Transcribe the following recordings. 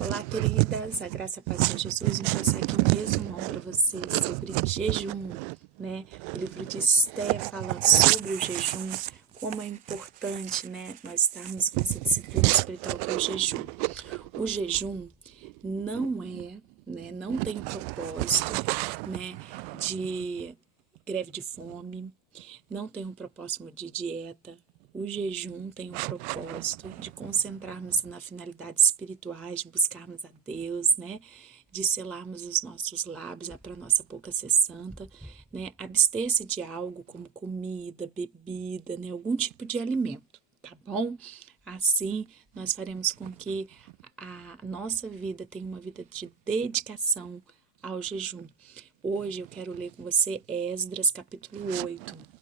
Olá, queridas, a graça e a paz de Jesus. Vou passar aqui um resumão para vocês sobre jejum, né? O livro de Esté fala sobre o jejum, como é importante, né, nós estarmos com essa disciplina espiritual que é o jejum. O jejum não é, né, não tem o propósito, né, de greve de fome, não tem um propósito de dieta. O jejum tem o propósito de concentrarmos na finalidades espirituais, de buscarmos a Deus, né? De selarmos os nossos lábios para a nossa boca ser santa, né? Abster-se de algo como comida, bebida, né? Algum tipo de alimento, tá bom? Assim, nós faremos com que a nossa vida tenha uma vida de dedicação ao jejum. Hoje eu quero ler com você Esdras capítulo 8.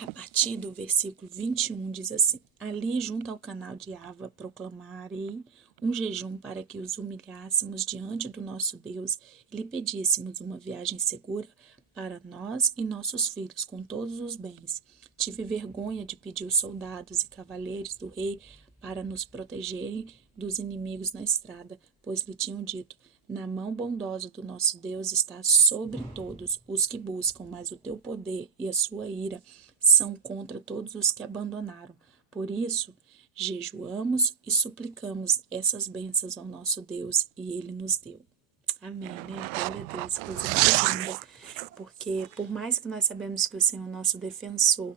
A partir do versículo 21 diz assim: Ali junto ao canal de Ava proclamarei um jejum para que os humilhássemos diante do nosso Deus e lhe pedíssemos uma viagem segura para nós e nossos filhos com todos os bens. Tive vergonha de pedir os soldados e cavaleiros do rei para nos protegerem dos inimigos na estrada, pois lhe tinham dito: na mão bondosa do nosso Deus está sobre todos os que buscam, mas o teu poder e a sua ira são contra todos os que abandonaram. Por isso, jejuamos e suplicamos essas bênçãos ao nosso Deus e ele nos deu. Amém, né? Glória a Deus, coisa muito linda. Porque por mais que nós sabemos que o Senhor é nosso defensor,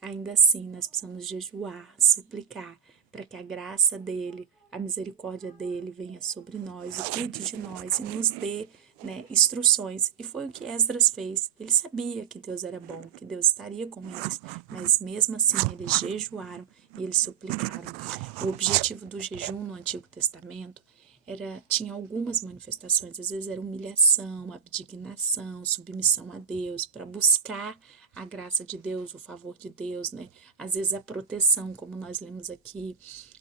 ainda assim nós precisamos jejuar, suplicar para que a graça dele, a misericórdia dele venha sobre nós e cuide de nós e nos dê, né, instruções. E foi o que Esdras fez. Ele sabia que Deus era bom, que Deus estaria com eles, mas mesmo assim eles jejuaram e eles suplicaram. O objetivo do jejum no Antigo Testamento tinha algumas manifestações, às vezes era humilhação, abnegação, submissão a Deus, para buscar a graça de Deus, o favor de Deus, né? Às vezes a proteção, como nós lemos aqui,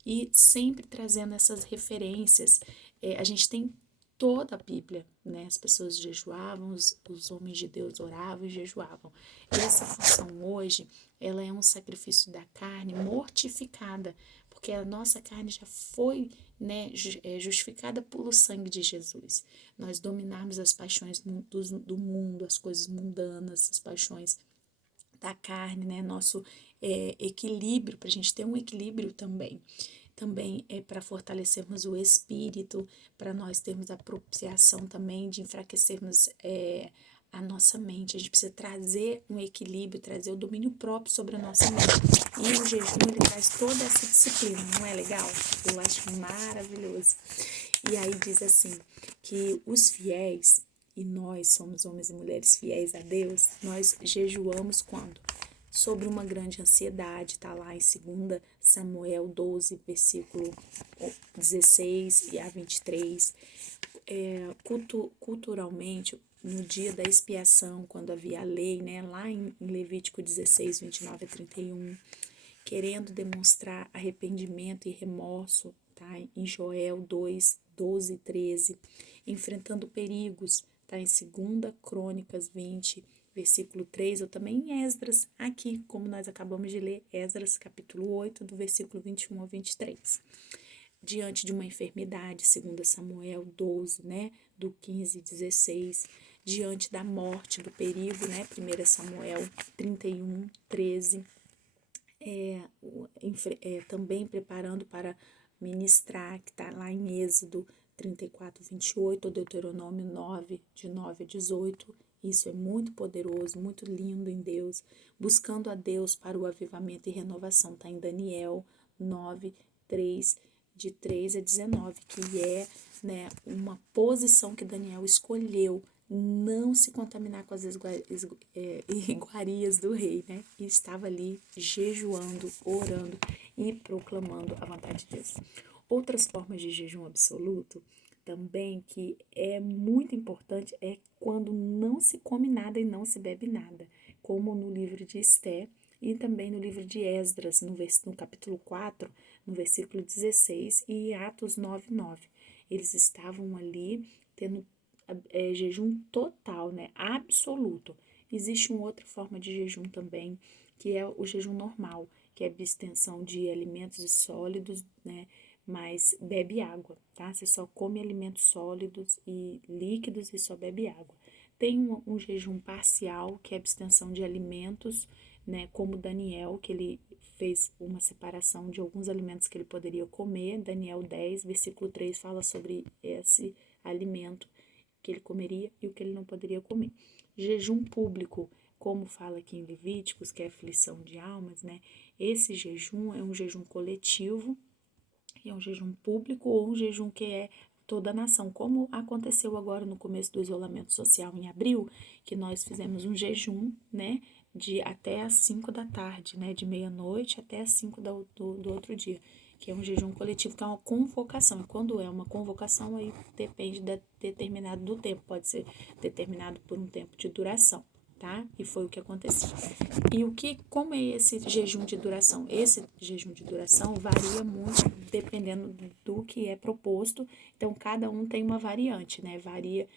e sempre trazendo essas referências. A gente tem toda a Bíblia, né? As pessoas jejuavam, os homens de Deus oravam e jejuavam. E essa função hoje, ela é um sacrifício da carne mortificada, porque a nossa carne já foi, né, justificada pelo sangue de Jesus. Nós dominarmos as paixões do mundo, as coisas mundanas, as paixões da carne, né, nosso equilíbrio, para a gente ter um equilíbrio também. Também é para fortalecermos o espírito, para nós termos a propiciação também de enfraquecermos a nossa mente. A gente precisa trazer um equilíbrio, trazer o domínio próprio sobre a nossa mente. E o jejum, ele traz toda essa disciplina, não é legal? Eu acho maravilhoso. E aí diz assim, que os fiéis, e nós somos homens e mulheres fiéis a Deus, nós jejuamos quando? Sobre uma grande ansiedade, tá lá em 2 Samuel 12, versículo 16 e a 23. Culturalmente, no dia da expiação, quando havia a lei, né, lá em Levítico 16, 29 a 31, querendo demonstrar arrependimento e remorso, tá, em Joel 2, 12 e 13, enfrentando perigos, tá, em 2 Crônicas 20, versículo 3, ou também em Esdras, aqui, como nós acabamos de ler, Esdras capítulo 8, do versículo 21 ao 23. Diante de uma enfermidade, 2 Samuel 12, né, do 15 e 16, diante da morte, do perigo, né, 1 Samuel 31, 13, também preparando para ministrar, que está lá em Êxodo 34, 28, ou Deuteronômio 9, de 9 a 18. Isso é muito poderoso, muito lindo em Deus, buscando a Deus para o avivamento e renovação. Está em Daniel 9, 3, de 3 a 19, que é, né, uma posição que Daniel escolheu, não se contaminar com as iguarias do rei, né? E estava ali jejuando, orando e proclamando a vontade de Deus. Outras formas de jejum absoluto também que é muito importante é quando não se come nada e não se bebe nada, como no livro de Esté e também no livro de Esdras, no capítulo 4, no versículo 16 e Atos 9, 9. Eles estavam ali tendo jejum total, né? Absoluto. Existe uma outra forma de jejum também, que é o jejum normal, que é a abstenção de alimentos e sólidos, né? mas bebe água, tá? Você só come alimentos sólidos e líquidos e só bebe água. Tem um jejum parcial, que é abstenção de alimentos, né? Como Daniel, que ele fez uma separação de alguns alimentos que ele poderia comer. Daniel 10, versículo 3 fala sobre esse alimento que ele comeria e o que ele não poderia comer. Jejum público, como fala aqui em Levíticos, que é aflição de almas, né? Esse jejum é um jejum coletivo, é um jejum público ou um jejum que é toda a nação, como aconteceu agora no começo do isolamento social em abril, que nós fizemos um jejum, né, de até às 5 da tarde, né, de meia-noite até às 5 do outro dia, que é um jejum coletivo, que é uma convocação. E quando é uma convocação, aí depende determinado do tempo, pode ser determinado por um tempo de duração, tá? E foi o que aconteceu. E como é esse jejum de duração? Esse jejum de duração varia muito dependendo do que é proposto. Então, cada um tem uma variante, né? Varia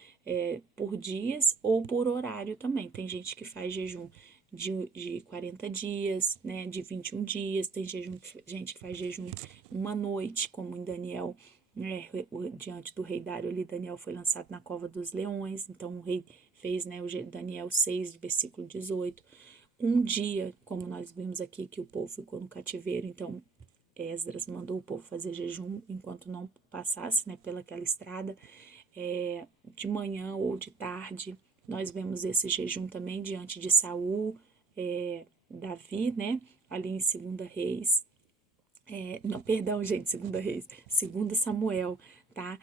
por dias ou por horário também. Tem gente que faz jejum de 40 dias, né? De 21 dias. Tem gente que faz jejum uma noite, como em Daniel, né? Diante do rei Dário ali, Daniel foi lançado na cova dos leões. Então, o rei fez, né? O Daniel 6, versículo 18. Um dia, como nós vimos aqui, que o povo ficou no cativeiro, então Esdras mandou o povo fazer jejum enquanto não passasse, né, pelaquela estrada, de manhã ou de tarde. Nós vemos esse jejum também diante de Saul, Davi, né, ali em 2 Reis, não, perdão, gente, 2 Reis, 2 Samuel, tá?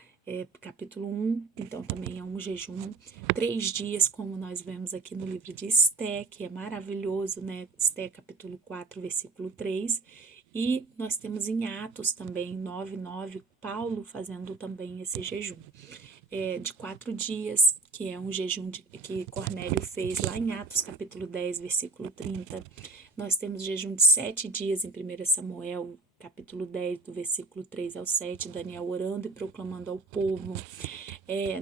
Capítulo 1, então também é um jejum, 3 dias, como nós vemos aqui no livro de Esté, que é maravilhoso, né? Esté, capítulo 4, versículo 3, e nós temos em Atos também, 9:9, Paulo fazendo também esse jejum. De 4 dias, que é um jejum que Cornélio fez lá em Atos, capítulo 10, versículo 30. Nós temos jejum de 7 dias em 1 Samuel, capítulo 10, do versículo 3 ao 7, Daniel orando e proclamando ao povo.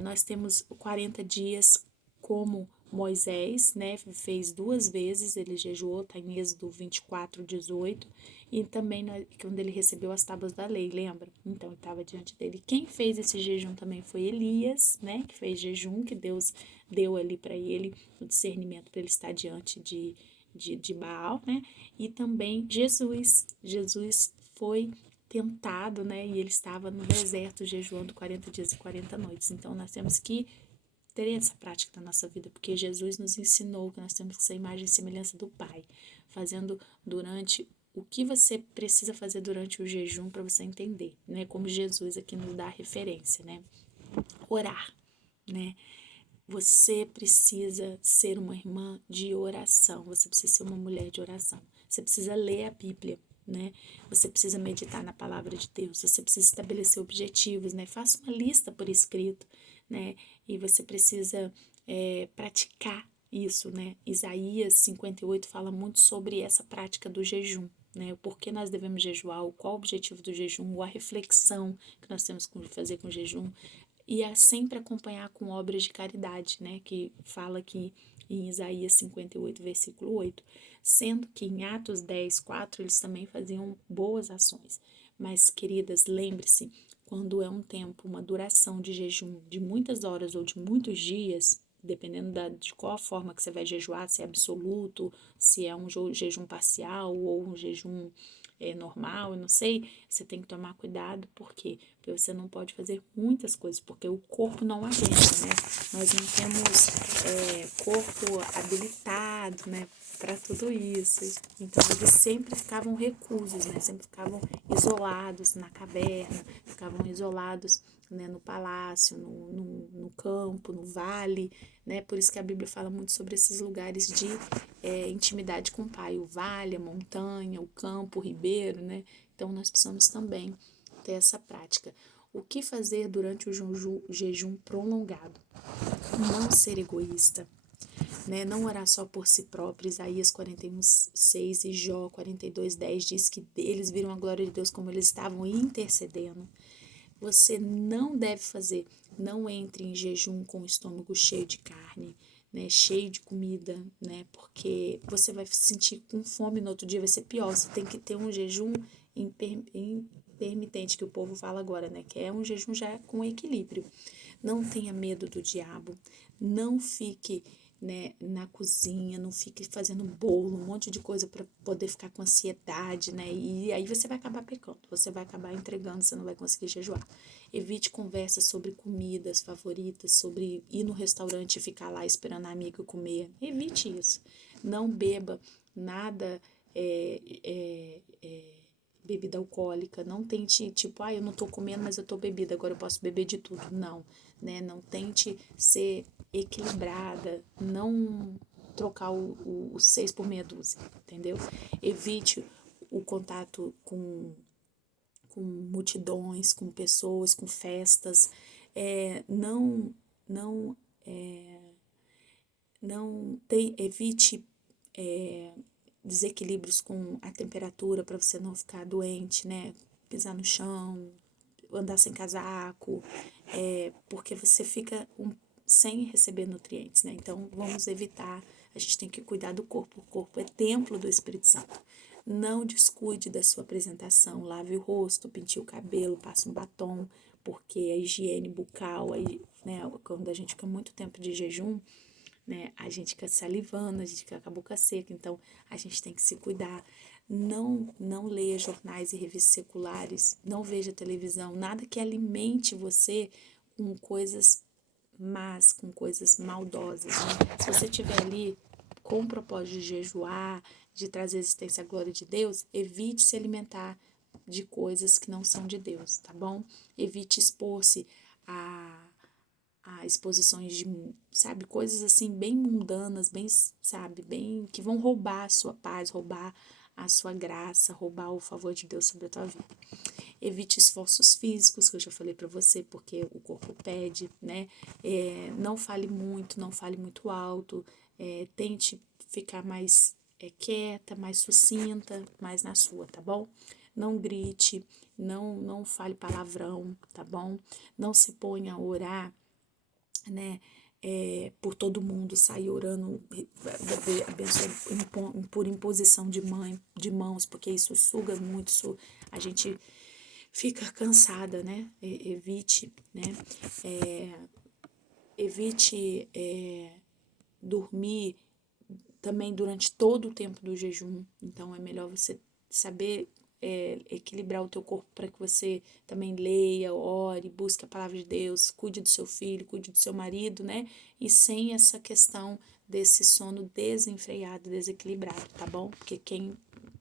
Nós temos 40 dias como Moisés, né, fez 2 vezes, ele jejuou, está em Êxodo 24, 18, e também quando ele recebeu as tábuas da lei, lembra? Então, estava diante dele. Quem fez esse jejum também foi Elias, né, que fez jejum, que Deus deu ali para ele o discernimento para ele estar diante de Baal, né, e também Jesus foi tentado, né, e ele estava no deserto jejuando 40 dias e 40 noites. Então, nós temos que ter essa prática na nossa vida, porque Jesus nos ensinou que nós temos que ser imagem e semelhança do Pai, fazendo durante o que você precisa fazer durante o jejum para você entender, né? Como Jesus aqui nos dá a referência, né? Orar, né? Você precisa ser uma irmã de oração, você precisa ser uma mulher de oração, você precisa ler a Bíblia, né? Você precisa meditar na palavra de Deus, você precisa estabelecer objetivos, né? Faça uma lista por escrito, né? E você precisa praticar isso, né? Isaías 58 fala muito sobre essa prática do jejum, né? O porquê nós devemos jejuar, qual o objetivo do jejum, a reflexão que nós temos que fazer com o jejum, e é sempre acompanhar com obras de caridade, né? Que fala aqui em Isaías 58, versículo 8, sendo que em Atos 10, 4, eles também faziam boas ações. Mas, queridas, lembre-se, quando é um tempo, uma duração de jejum de muitas horas ou de muitos dias, dependendo de qual forma que você vai jejuar, se é absoluto, se é um jejum parcial ou um jejum normal, eu não sei, você tem que tomar cuidado, porque você não pode fazer muitas coisas, porque o corpo não aguenta, né? Nós não temos corpo habilitado, né, para tudo isso. Então, eles sempre ficavam reclusos, né? Sempre ficavam isolados na caverna, ficavam isolados, né, no palácio, no campo, no vale, né? Por isso que a Bíblia fala muito sobre esses lugares de intimidade com o Pai, o vale, a montanha, o campo, o ribeiro, né? Então, nós precisamos também ter essa prática. O que fazer durante o jejum prolongado? Não ser egoísta, né? Não orar só por si próprio. Isaías 41:6 e Jó 42:10 diz que eles viram a glória de Deus como eles estavam intercedendo. Você não deve fazer, não entre em jejum com o estômago cheio de carne, né, cheio de comida, né, porque você vai se sentir com fome no outro dia, vai ser pior. Você tem que ter um jejum intermitente que o povo fala agora, né? Que é um jejum já com equilíbrio. Não tenha medo do diabo, não fique, né, na cozinha, não fique fazendo bolo, um monte de coisa para poder ficar com ansiedade, né? E aí você vai acabar pecando, você vai acabar entregando, você não vai conseguir jejuar. Evite conversas sobre comidas favoritas, sobre ir no restaurante e ficar lá esperando a amiga comer. Evite isso. Não beba nada bebida alcoólica. Não tente, tipo, eu não tô comendo, mas eu tô bebida, agora eu posso beber de tudo. Não, né? Não tente ser equilibrada, não trocar o 6 por meia dúzia, entendeu? Evite o contato com multidões, com pessoas, com festas. Não, evite desequilíbrios com a temperatura para você não ficar doente, né? Pisar no chão, andar sem casaco, porque você fica sem receber nutrientes, né? Então, vamos evitar, a gente tem que cuidar do corpo. O corpo é templo do Espírito Santo. Não descuide da sua apresentação, lave o rosto, pinte o cabelo, passe um batom, porque a higiene bucal, aí, né, quando a gente fica muito tempo de jejum, né, a gente fica salivando, a gente fica com a boca seca, então a gente tem que se cuidar. Não leia jornais e revistas seculares, não veja televisão, nada que alimente você com coisas más, com coisas maldosas, né? Se você estiver ali com o propósito de jejuar, de trazer existência à glória de Deus, evite se alimentar de coisas que não são de Deus, tá bom? Evite expor-se a exposições de, sabe, coisas assim bem mundanas, bem, sabe, bem que vão roubar a sua paz, roubar a sua graça, roubar o favor de Deus sobre a tua vida. Evite esforços físicos, que eu já falei para você, porque o corpo pede, né? Não fale muito, não fale muito alto, tente ficar mais quieta, mais sucinta, mais na sua, tá bom? Não grite, não fale palavrão, tá bom? Não se ponha a orar, né, por todo mundo, sair orando, por imposição de mãos, porque isso suga muito, a gente fica cansada, né? Evite, né? Evite dormir também durante todo o tempo do jejum. Então é melhor você saber equilibrar o teu corpo para que você também leia, ore, busque a palavra de Deus, cuide do seu filho, cuide do seu marido, né? E sem essa questão desse sono desenfreado, desequilibrado, tá bom? Porque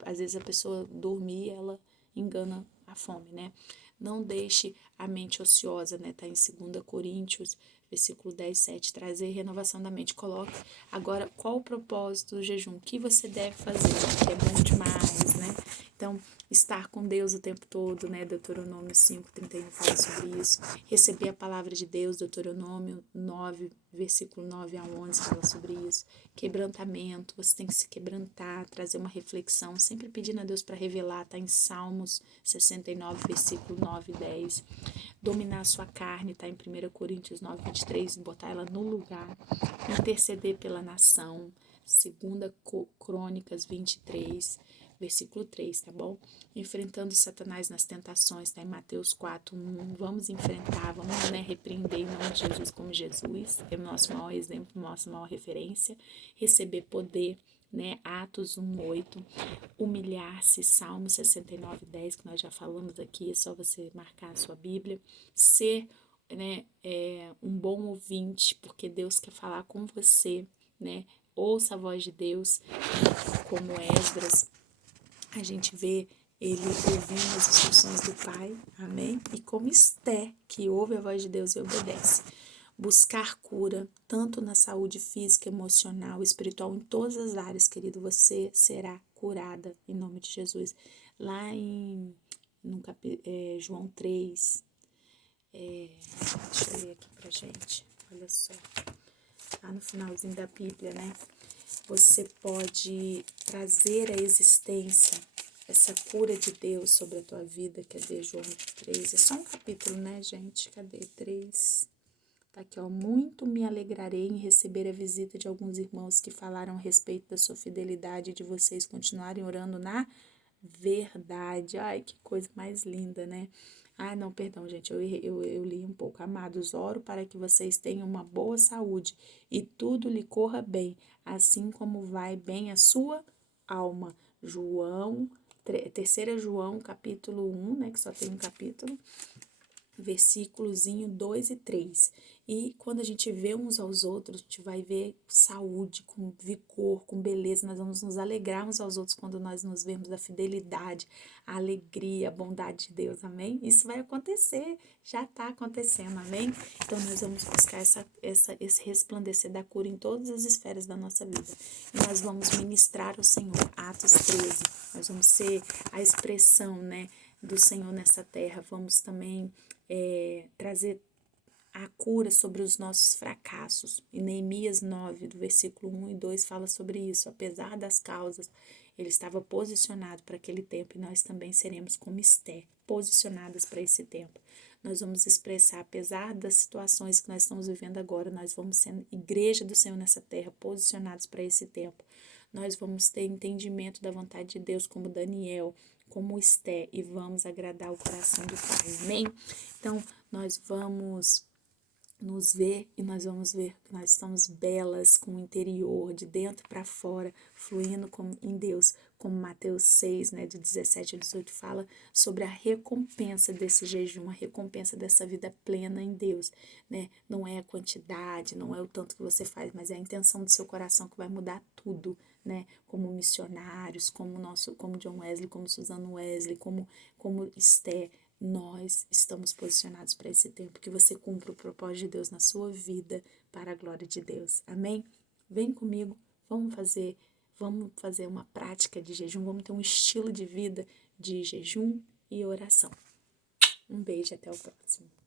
às vezes a pessoa dormir, ela engana a fome, né? Não deixe a mente ociosa, né? Tá em 2 Coríntios, versículo 10, 7, trazer renovação da mente. Coloque agora qual o propósito do jejum, o que você deve fazer, que é bom demais, né? Então, estar com Deus o tempo todo, né? Deuteronômio 5:31 fala sobre isso. Receber a palavra de Deus, Deuteronômio 9, versículo 9 a 11 fala sobre isso. Quebrantamento, você tem que se quebrantar, trazer uma reflexão, sempre pedindo a Deus para revelar, tá em Salmos 69, versículo 9 e 10. Dominar a sua carne, tá em 1 Coríntios 9, 23, botar ela no lugar. Interceder pela nação, 2 Crônicas 23, versículo 3, tá bom? Enfrentando Satanás nas tentações, tá em Mateus 4, 1. Vamos enfrentar, vamos, né, repreender em nome de Jesus como Jesus, é o nosso maior exemplo, nossa maior referência. Receber poder, né, Atos 1:8, humilhar-se, Salmo 69:10, que nós já falamos aqui, é só você marcar a sua Bíblia. Ser, né, um bom ouvinte, porque Deus quer falar com você, né? Ouça a voz de Deus, como Esdras, a gente vê ele ouvindo as instruções do Pai, amém? E como Esté, que ouve a voz de Deus e obedece. Buscar cura, tanto na saúde física, emocional, espiritual, em todas as áreas, querido, você será curada, em nome de Jesus. Lá João 3, deixa eu ler aqui pra gente, olha só, lá no finalzinho da Bíblia, né? Você pode trazer à existência essa cura de Deus sobre a tua vida. Cadê João 3? É só um capítulo, né, gente? Cadê 3? Tá aqui, ó. Muito me alegrarei em receber a visita de alguns irmãos que falaram a respeito da sua fidelidade e de vocês continuarem orando na verdade. Ai, que coisa mais linda, né? Ah, não, perdão, gente, eu li um pouco. Amados, oro para que vocês tenham uma boa saúde e tudo lhe corra bem, assim como vai bem a sua alma. João, 3 João, capítulo 1, né, que só tem um capítulo, versículozinho 2 e 3. E quando a gente vê uns aos outros, a gente vai ver saúde, com vigor, com beleza. Nós vamos nos alegrar uns aos outros quando nós nos vemos a fidelidade, a alegria, a bondade de Deus, amém? Isso vai acontecer, já está acontecendo, amém? Então nós vamos buscar esse resplandecer da cura em todas as esferas da nossa vida. E nós vamos ministrar ao Senhor, Atos 13. Nós vamos ser a expressão, né, do Senhor nessa terra. Vamos também trazer a cura sobre os nossos fracassos. E Neemias 9, do versículo 1 e 2, fala sobre isso. Apesar das causas, ele estava posicionado para aquele tempo e nós também seremos como Esté, posicionadas para esse tempo. Nós vamos expressar, apesar das situações que nós estamos vivendo agora, nós vamos ser igreja do Senhor nessa terra, posicionados para esse tempo. Nós vamos ter entendimento da vontade de Deus, como Daniel, como Esté, e vamos agradar o coração do Pai. Amém? Então, nós vamos nos ver e nós vamos ver que nós estamos belas com o interior, de dentro para fora, fluindo em Deus, como Mateus 6, né, de 17 a 18, fala sobre a recompensa desse jejum, a recompensa dessa vida plena em Deus, né? Não é a quantidade, não é o tanto que você faz, mas é a intenção do seu coração que vai mudar tudo, né? Como missionários, como John Wesley, como Susan Wesley, como Esther. Nós estamos posicionados para esse tempo, que você cumpra o propósito de Deus na sua vida, para a glória de Deus. Amém? Vem comigo, vamos fazer uma prática de jejum, vamos ter um estilo de vida de jejum e oração. Um beijo, até o próximo.